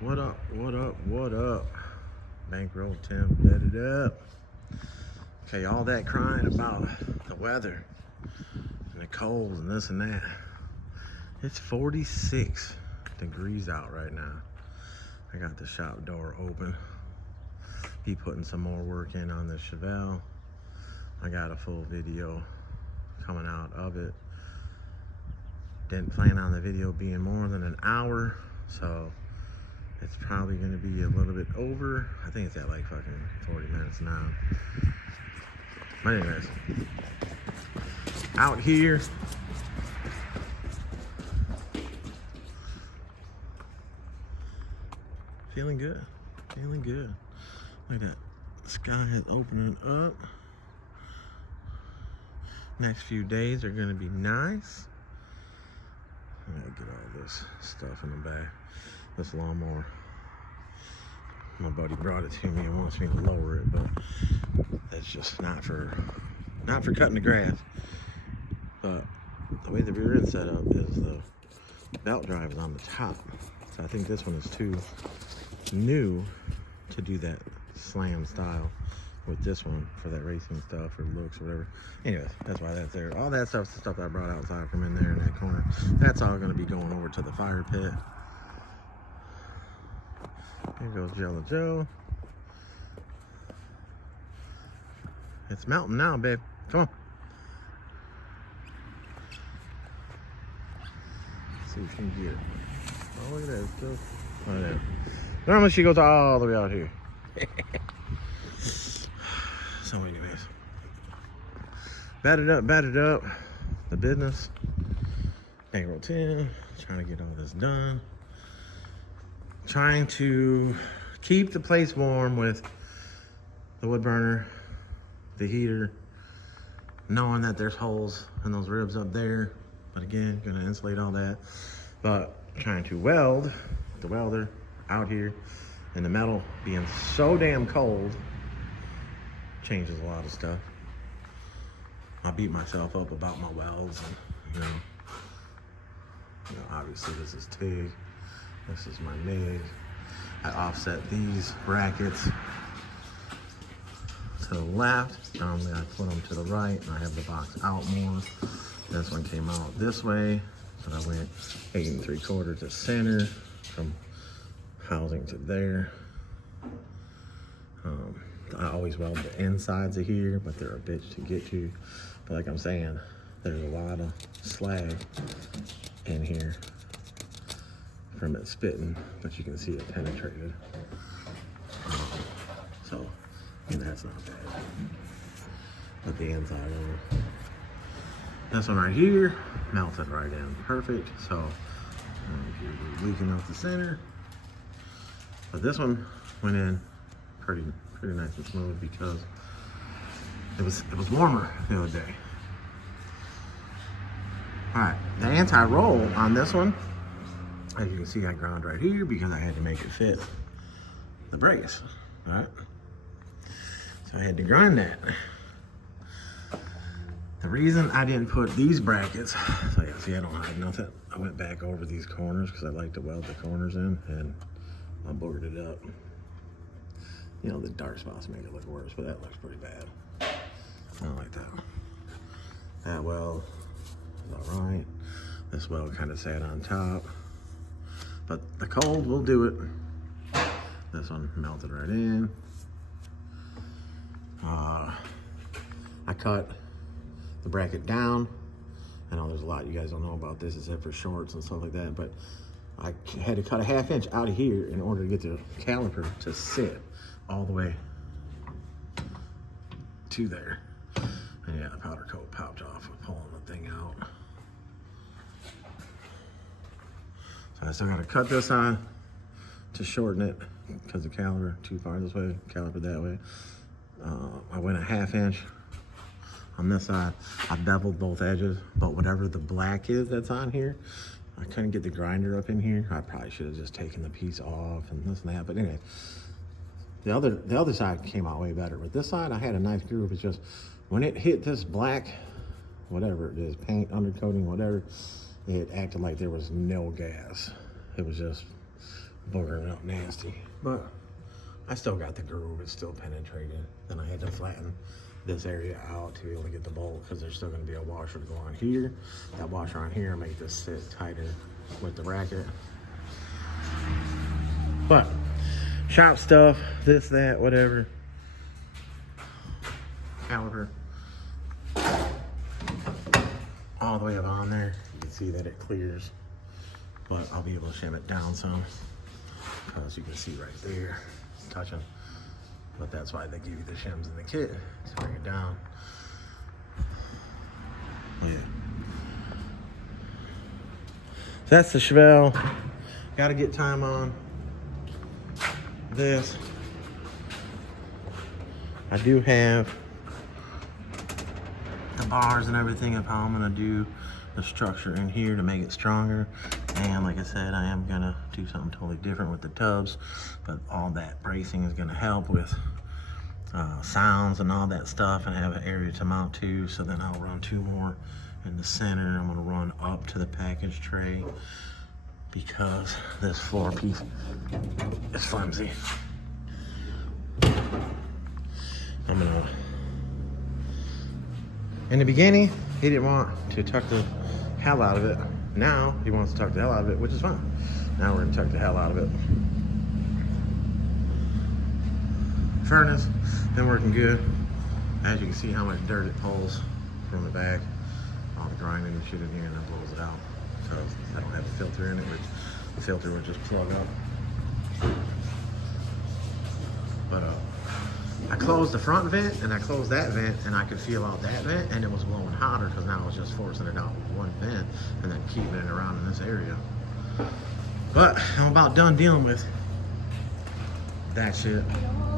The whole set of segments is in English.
What up, what up, what up? Bankroll Tim, let it up. Okay, all that crying about the weather and the cold and this and that. It's 46 degrees out right now. I got the shop door open. Be putting some more work in on the Chevelle. I got a full video coming out of it. Didn't plan on the video being more than an hour, so it's probably gonna be a little bit over. I think it's at like fucking 40 minutes now. But anyways, out here, feeling good, feeling good. Look at that, the sky is opening up. Next few days are gonna be nice. I gotta get all this stuff in the back. This lawnmower, my buddy brought it to me and wants me to lower it, but that's just not for cutting the grass. But the way the rear end set up is the belt drive is on the top, so I think this one is too new to do that slam style with this one for that racing stuff or looks or whatever. Anyways, that's why that's there. All that stuff's the stuff I brought outside from in there in that corner. That's all going to be going over to the fire pit. Here goes Jello Joe. It's melting now, babe. Come on. Let's see if you can get it. Oh, look at that. It's still... Oh, there. Normally she goes all the way out here. So anyways, battered up, the business, Bankroll 10, trying to get all this done. Trying to keep the place warm with the wood burner, the heater, knowing that there's holes in those ribs up there. But again, gonna insulate all that. But trying to weld the welder out here, and the metal being so damn cold changes a lot of stuff. I beat myself up about my welds, and you know, obviously this is TIG, this is my MIG. I offset these brackets to the left. Normally I put them to the right, and I have the box out more. This one came out this way, so I went 8 3/4 to center from housing to there. I always weld the insides of here, but they're a bitch to get to. But like I'm saying, there's a lot of slag in here from it spitting, but you can see it penetrated. So, and that's not bad. But the inside of it. This one right here, melted right in. Perfect. So, you're leaking out the center. But this one went in pretty nice and smooth because it was warmer the other day. All right, the anti-roll on this one, as you can see, I ground right here because I had to make it fit the brace. All right, so I had to grind that. The reason I didn't put these brackets, so yeah, see, I don't have nothing. I went back over these corners because I like to weld the corners in, and I boogered it up. You know, the dark spots make it look worse, but that looks pretty bad. I don't like that. That weld is all right. This weld kind of sat on top, but the cold will do it. This one melted right in. I cut the bracket down. I know there's a lot you guys don't know about this, except for shorts and stuff like that, but I had to cut a 1/2 inch out of here in order to get the caliper to sit all the way to there. And yeah, the powder coat popped off with pulling the thing out. So I still gotta cut this on to shorten it because the caliper too far this way, caliper that way. I went a 1/2 inch on this side. I beveled both edges, but whatever the black is that's on here, I couldn't get the grinder up in here. I probably should have just taken the piece off and this and that, but anyway. The other side came out way better, but this side I had a nice groove. It's just when it hit this black, whatever it is, paint, undercoating, whatever, it acted like there was no gas. It was just boogering up nasty. But I still got the groove, it's still penetrated. Then I had to flatten this area out to be able to get the bolt, because there's still gonna be a washer to go on here. That washer on here make this sit tighter with the racket. But shop stuff, this, that, whatever. Caliper. All the way up on there. You can see that it clears, but I'll be able to shim it down some, because you can see right there, it's touching. But that's why they give you the shims in the kit, to bring it down. Yeah. So that's the Chevelle. Gotta get time on this. I do have the bars and everything of how I'm gonna do the structure in here to make it stronger. And like I said, I am gonna do something totally different with the tubs, but all that bracing is gonna help with sounds and all that stuff, and have an area to mount to. So then I'll run 2 more in the center. I'm gonna run up to the package tray, because this floor piece is flimsy. I'm gonna, in the beginning, he didn't want to tuck the hell out of it. Now he wants to tuck the hell out of it, which is fine. Now we're gonna tuck the hell out of it. Furnace, been working good. As you can see how much dirt it pulls from the back. All the grinding and shit in here, and that blows it out. So I don't have a filter in it, which the filter would just plug up. But I closed the front vent and I closed that vent, and I could feel out that vent, and it was blowing hotter, because now I was just forcing it out with one vent and then keeping it around in this area. But I'm about done dealing with that shit.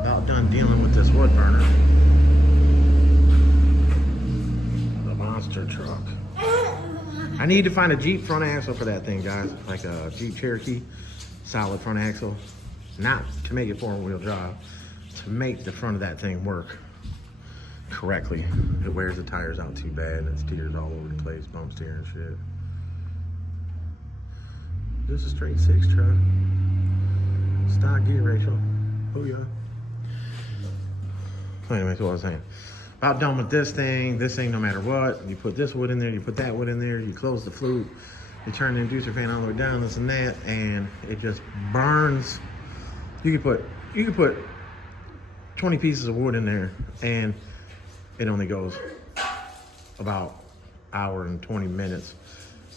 About done dealing with this wood burner. The monster truck. I need to find a Jeep front axle for that thing, guys. Like a Jeep Cherokee, solid front axle. Not to make it 4-wheel drive, to make the front of that thing work correctly. It wears the tires out too bad, and it steers all over the place, bump steer and shit. This is a straight 6 truck. Stock gear ratio. Oh yeah. Anyway, that's what I was saying. About done with this thing. This thing, no matter what, you put this wood in there, you put that wood in there, you close the flute, you turn the inducer fan all the way down, this and that, and it just burns. You could put 20 pieces of wood in there, and it only goes about an hour and 20 minutes,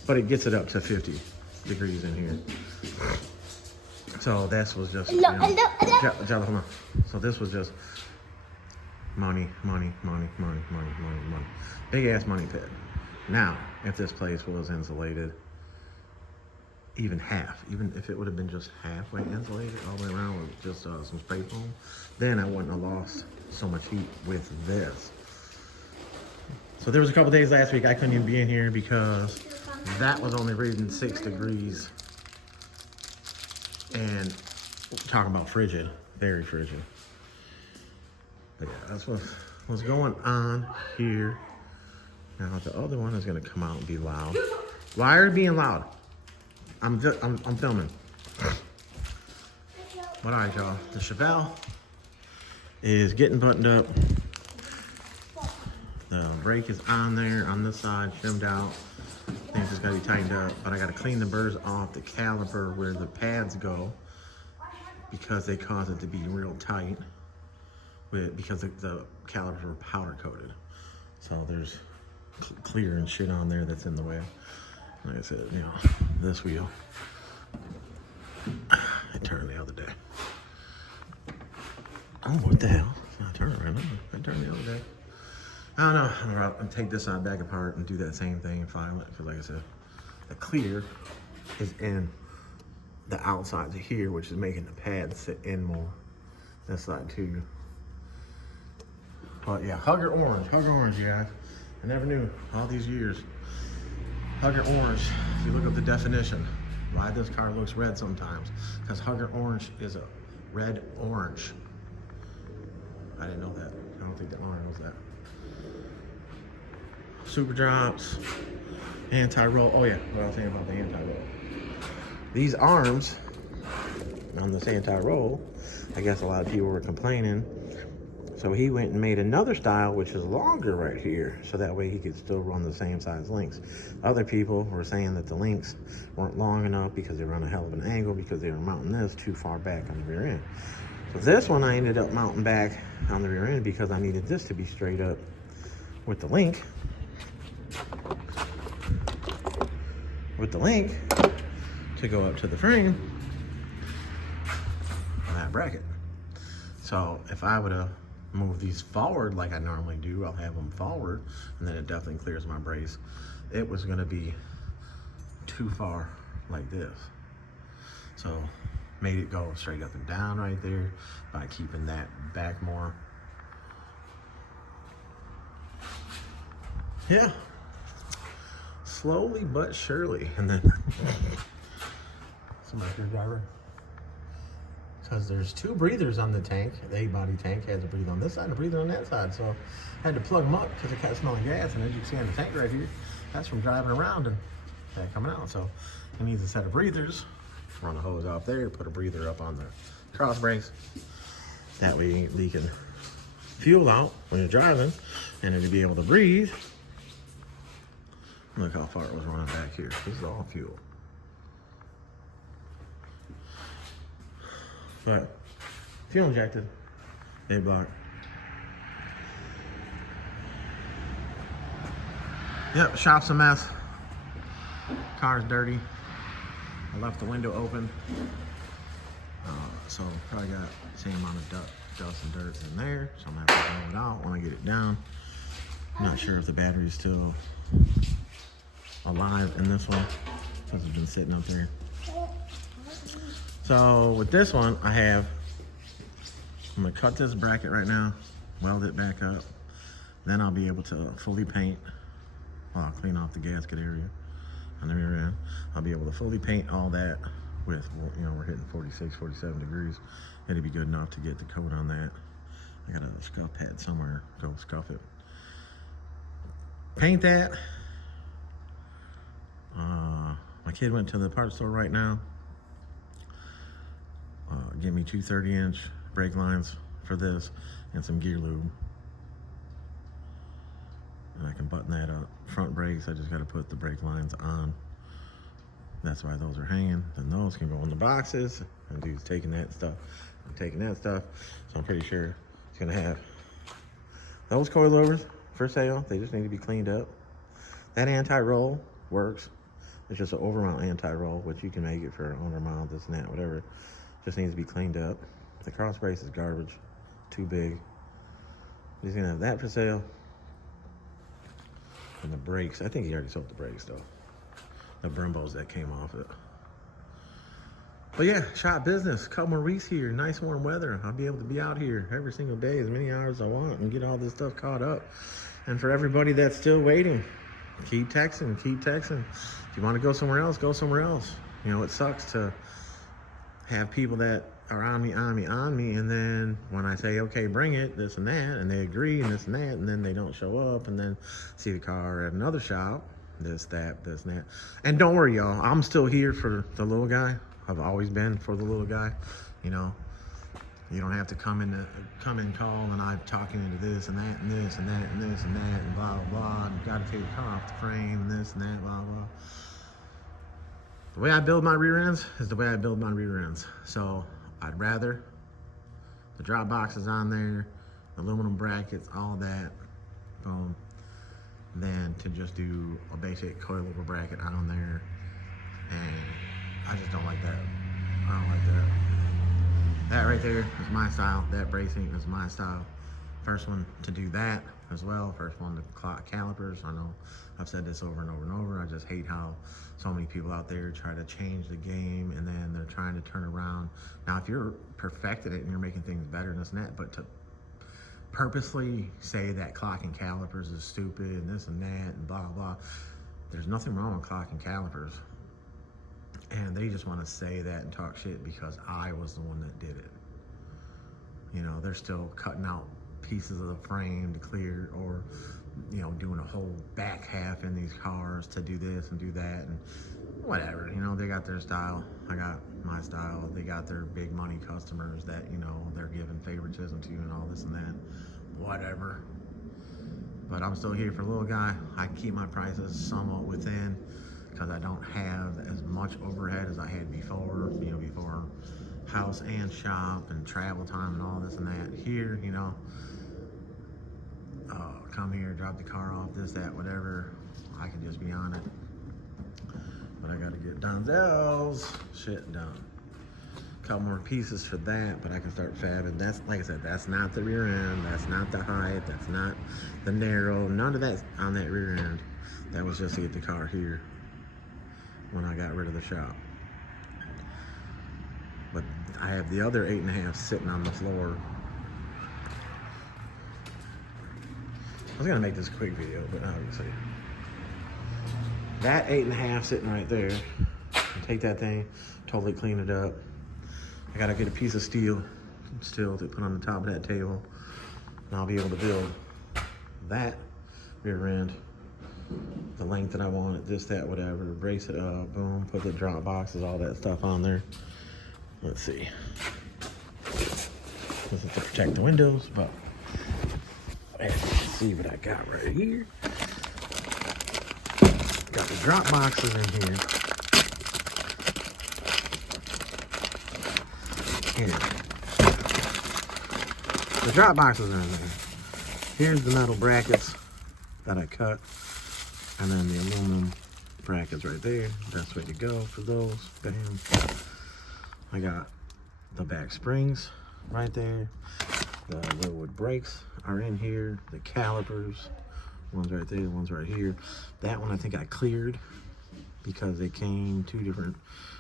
but it gets it up to 50 degrees in here. So this was just, you know, so this was just money. Big ass money pit. Now, if this place was insulated, even if it would have been just halfway insulated all the way around with just some spray foam, then I wouldn't have lost so much heat with this. So there was a couple days last week I couldn't even be in here, because that was only reading 6 degrees. And talking about frigid, very frigid. But yeah, that's what's going on here. Now the other one is gonna come out and be loud. Why are you being loud? I'm filming. But all right, y'all. The Chevelle is getting buttoned up. The brake is on there on this side, shimmed out. Things just gotta be tightened up. But I gotta clean the burrs off the caliper where the pads go, because they cause it to be real tight. Because the calipers were powder coated. So there's clear and shit on there that's in the way. Like I said, you know, this wheel, I turned the other day. Oh, what the hell? I turned it right now. I turned the other day. I don't know. I'm gonna take this side back apart and do that same thing and file it. Because like I said, the clear is in the outsides of here, which is making the pad sit in more. This side too. But yeah, Hugger orange, guys. I never knew all these years. Hugger orange, if you look up the definition, why this car looks red sometimes, because Hugger orange is a red orange. I didn't know that. I don't think the owner knows that. Super drops, anti-roll. Oh yeah, what I was saying about the anti-roll. These arms on this anti-roll. I guess a lot of people were complaining. So he went and made another style, which is longer right here. So that way he could still run the same size links. Other people were saying that the links weren't long enough because they were on a hell of an angle because they were mounting this too far back on the rear end. So this one I ended up mounting back on the rear end because I needed this to be straight up with the link. To go up to the frame on that bracket. So if I would have moved these forward like I normally do, I'll have them forward, and then it definitely clears my brace. It was gonna be too far like this. So made it go straight up and down right there by keeping that back more. Yeah. Slowly but surely. And then some screwdriver. Because there's two breathers on the tank. The 8-body tank has a breather on this side and a breather on that side. So I had to plug them up because it kept smelling gas. And as you can see on the tank right here, that's from driving around and that coming out. So it needs a set of breathers. Run a hose off there, put a breather up on the cross brace. That way you ain't leaking fuel out when you're driving, and it'll be able to breathe. Look how far it was running back here. This is all fuel. But fuel injected, A-block. Yep, shop's a mess. Car's dirty. I left the window open. So probably got the same amount of dust and dirt in there. So I'm gonna have to blow it out when I get it down. I'm not sure if the battery's still alive in this one because it's been sitting up there. So with this one, I'm gonna cut this bracket right now, weld it back up. Then I'll be able to fully paint. Well, I'll clean off the gasket area on the rear end. I'll be able to fully paint all that with, you know, we're hitting 46, 47 degrees. It'll be good enough to get the coat on that. I got a scuff pad somewhere, go scuff it. Paint that. My kid went to the parts store right now. Give me 2 30-inch brake lines for this and some gear lube. And I can button that up. Front brakes, I just got to put the brake lines on. That's why those are hanging. Then those can go in the boxes. And dude's taking that stuff. I'm taking that stuff. So I'm pretty sure it's gonna have those coilovers for sale. They just need to be cleaned up. That anti-roll works. It's just an overmount anti-roll, which you can make it for undermount, this and that, whatever. Just needs to be cleaned up. The cross brace is garbage, too big. He's gonna have that for sale. And the brakes, I think he already sold the brakes though. The Brimbos that came off it. But yeah, shop business. Couple more weeks here, nice warm weather. I'll be able to be out here every single day, as many hours as I want, and get all this stuff caught up. And for everybody that's still waiting, keep texting, keep texting. If you want to go somewhere else, go somewhere else. You know, it sucks to have people that are on me, and then when I say, okay, bring it, this and that, and they agree, and this and that, and then they don't show up, and then see the car at another shop, this, that, and that. And don't worry, y'all, I'm still here for the little guy. I've always been for the little guy. You know, you don't have to come and call, and I'm talking into this and that and this and that and this and that and blah, blah, blah, and got to take the car off the frame and this and that, blah, blah. The way I build my rear ends is the way I build my rear ends. So I'd rather the drop boxes on there, aluminum brackets, all that, boom, than to just do a basic coilover bracket on there. And I just don't like that. I don't like that. That right there is my style. That bracing is my style. First one to do that as well. First one to clock calipers. I know I've said this over and over and over. I just hate how so many people out there try to change the game and then they're trying to turn around. Now, if you're perfected it and you're making things better and this and that, but to purposely say that clocking calipers is stupid and this and that and blah, blah, there's nothing wrong with clocking calipers. And they just want to say that and talk shit because I was the one that did it. You know, they're still cutting out pieces of the frame to clear, or, you know, doing a whole back half in these cars to do this and do that. And whatever, you know, they got their style. I got my style. They got their big money customers that, you know, they're giving favoritism to and all this and that. Whatever. But I'm still here for the little guy. I keep my prices somewhat within because I don't have as much overhead as I had before, you know, before house and shop and travel time and all this and that. Here, you know, come here, drop the car off, this, that, whatever. I can just be on it. But I gotta get Donzel's shit done. Couple more pieces for that, but I can start fabbing. That's, like I said, that's not the rear end, that's not the height, that's not the narrow, none of that on that rear end. That was just to get the car here when I got rid of the shop. But I have the other 8.5 sitting on the floor. I was gonna make this a quick video, but obviously. That 8.5 sitting right there. Take that thing, totally clean it up. I gotta get a piece of steel still to put on the top of that table. And I'll be able to build that rear end the length that I want it, this, that, whatever. Brace it up, boom, put the drop boxes, all that stuff on there. Let's see. This is to protect the windows, but let's see what I got right here. Got the drop boxes in here. Here. The drop boxes are in there. Here's the metal brackets that I cut. And then the aluminum brackets right there. Best way to go for those. Bam. I got the back springs right there. The Willwood brakes are in here. The calipers. One's right there, one's right here. That one I think I cleared because they came two different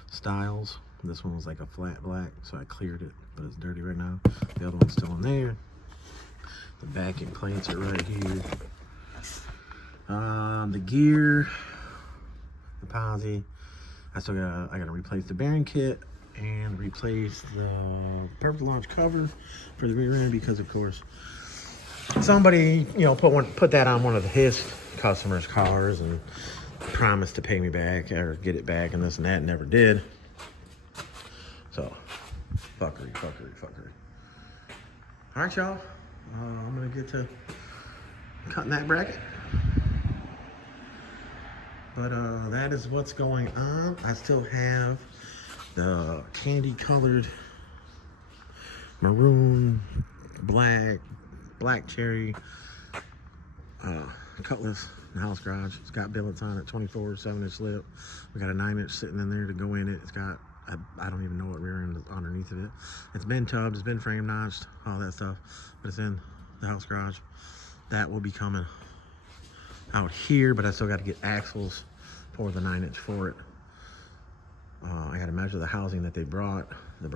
styles. This one was like a flat black, so I cleared it, but it's dirty right now. The other one's still in there. The backing plates are right here. The gear, the posi. I gotta replace the bearing kit and replace the Perfect Launch cover for the rear end because, of course, somebody, you know, put that on one of his customers' cars and promised to pay me back or get it back and this and that, never did. So, fuckery. All right, y'all. I'm gonna get to cutting that bracket. But that is what's going on. I still have the candy colored maroon, black cherry Cutlass in the house garage. It's got billets on it, 24 7-inch lip. We got a 9-inch sitting in there to go in it. It's got, I don't even know what rear end is underneath of it. It's been tubbed, it's been frame notched, all that stuff, but it's in the house garage. That will be coming out here, but I still got to get axles for the 9-inch for it. I got to measure the housing that they brought. The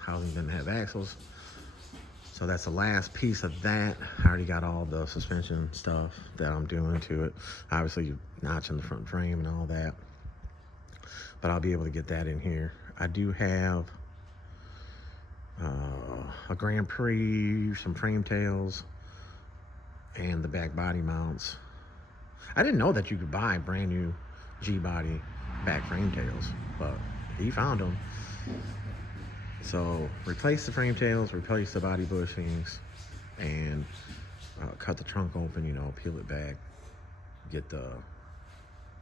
housing didn't have axles. So that's the last piece of that. I already got all the suspension stuff that I'm doing to it. Obviously, you're notching the front frame and all that. But I'll be able to get that in here. I do have a Grand Prix, some frame tails, and the back body mounts. I didn't know that you could buy brand new G-body back frame tails, but he found them. So replace the frame tails, replace the body bushings, and cut the trunk open, you know, peel it back,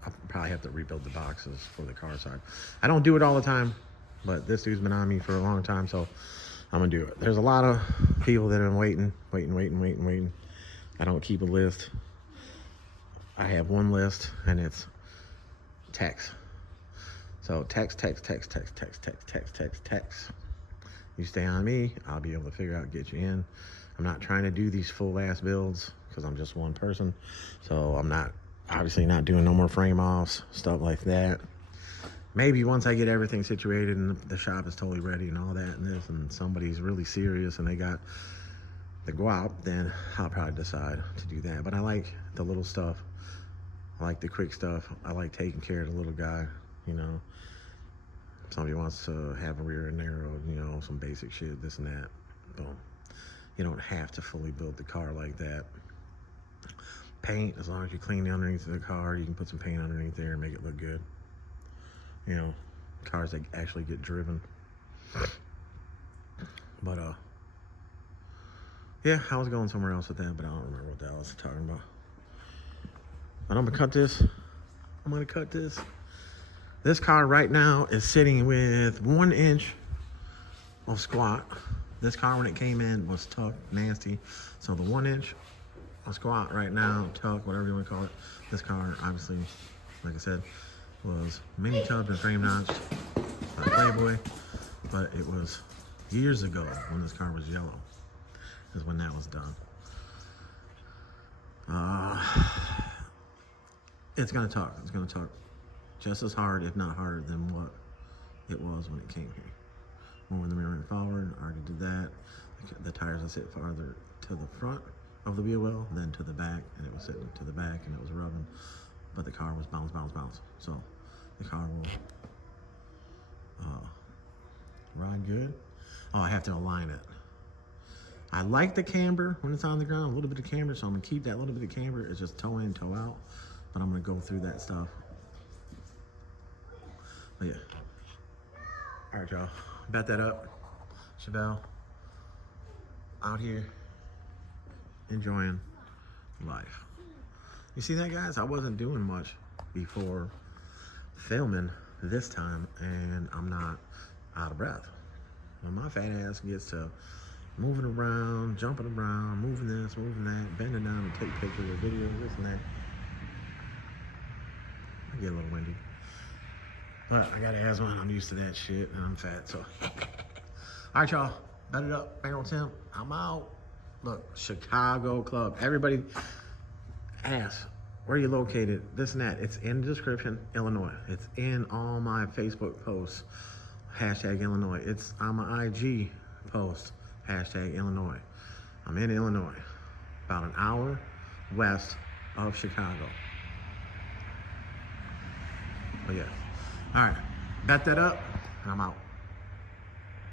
I'll probably have to rebuild the boxes for the car side. I don't do it all the time, but this dude's been on me for a long time, so I'm gonna do it. There's a lot of people that have been waiting. I don't keep a list. I have one list, and it's text. So text. You stay on me, I'll be able to figure out, get you in. I'm not trying to do these full ass builds because I'm just one person. So I'm obviously not doing no more frame offs, stuff like that. Maybe once I get everything situated and the shop is totally ready and all that and somebody's really serious and they got the guap, then I'll probably decide to do that. But I like the little stuff. I like the quick stuff. I like taking care of the little guy, you know. Somebody wants to have a rear end narrow, you know, some basic shit, this and that. Boom. You don't have to fully build the car like that. Paint, as long as you clean the underneath of the car, you can put some paint underneath there and make it look good. you know, cars that actually get driven. But yeah, I was going somewhere else with that, but I don't remember what that was talking about. But I'm gonna cut this. This car right now is sitting with 1 inch of squat. This car, when it came in, was tucked, nasty. So the 1 inch of squat right now, tuck, whatever you want to call it. This car, obviously, like I said, was mini tubbed and frame notched by Playboy. But it was years ago when this car was yellow, is when that was done. It's gonna tuck. It's gonna tuck just as hard, if not harder, than what it was when it came here. Moving the mirror forward, I already did that. The tires will sit farther to the front of the wheel well, then to the back, and it was sitting to the back, and it was rubbing. But the car was bounce. So the car will ride good. Oh, I have to align it. I like the camber when it's on the ground, a little bit of camber, so I'm gonna keep that little bit of camber. It's just toe in, toe out, but I'm gonna go through that stuff. But yeah. All right, y'all, bet that up. Chevelle, out here, enjoying life. You see that, guys? I wasn't doing much before filming this time, and I'm not out of breath. When my fat ass gets to moving around, jumping around, moving this, moving that, bending down to take pictures of videos, this and that, I get a little windy. But I got asthma and I'm used to that shit, and I'm fat, so. All right, y'all, bet it up, Bankroll Tim, I'm out. Look, Chicago Club. Everybody asks, where are you located? This and that. It's in the description, Illinois. It's in all my Facebook posts, #Illinois. It's on my IG post, #Illinois. I'm in Illinois, about an hour west of Chicago. But yeah, all right, bet that up, and I'm out.